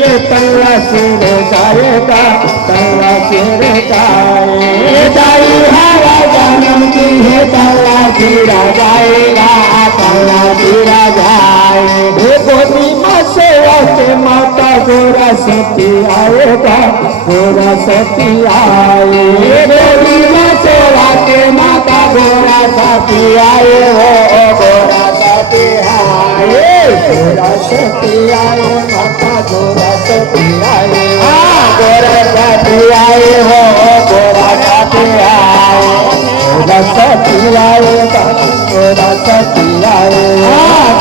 ये तल्ला सिर जाएगा, तल्ला सिर जाए दाई हवा जन्म की है, तल्ला सिरा जाएगा, तल्ला सिरा जाए। गोदी माँ से आके माता गोरा सती आएगा, गोरा सती आए। गोदी माँ से आके माता गोरा सती आए, हो गोरा सती आए, गोरा सती आए, माता गोरा सती आए, गोरा सती आए, हो गोरा सती आए, गोरा सती आए, गोरा सती आए,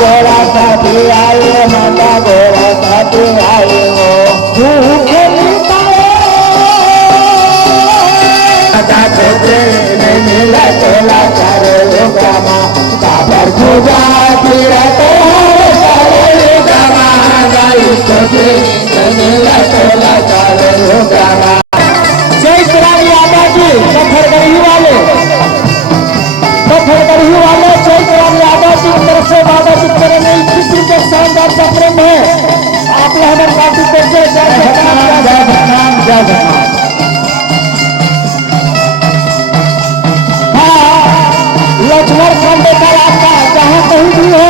गोरा सती आए, माता गोरा सती आए, हो भूख मिला चला चारो लोगामा, काबर खुदा तेरा तो लोगामा, गाई सोचे मिला चला चारो लोगामा। जय श्री यादव जी, पत्थरगढ़ी वाले, पत्थरगढ़ी वाले जय श्री यादव जी की तरफ से बाबा जी करे में किसी के शानदार सप्रेम है। आप लोग हमारे पार्टी को जय जय जय लक्ष्मण खंडेकर आपका जहाँ कहीं भी हो,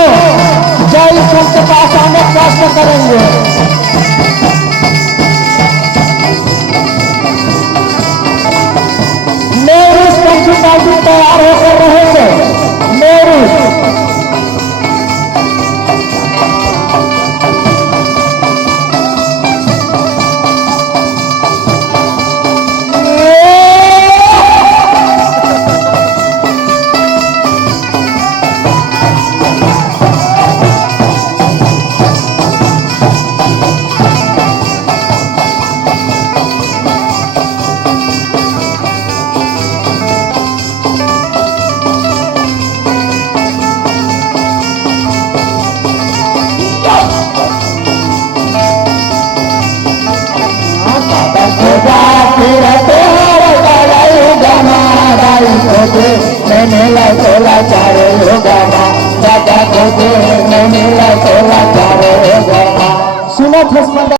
जय ईश्वर के पास आने प्रश्न करेंगे। मेरू पंखी बाजी तैयार होकर रहेंगे। मेरू मिला चला चारो लोगामा, दादा को मैंने मिला चला चारो लोगामा। सुनो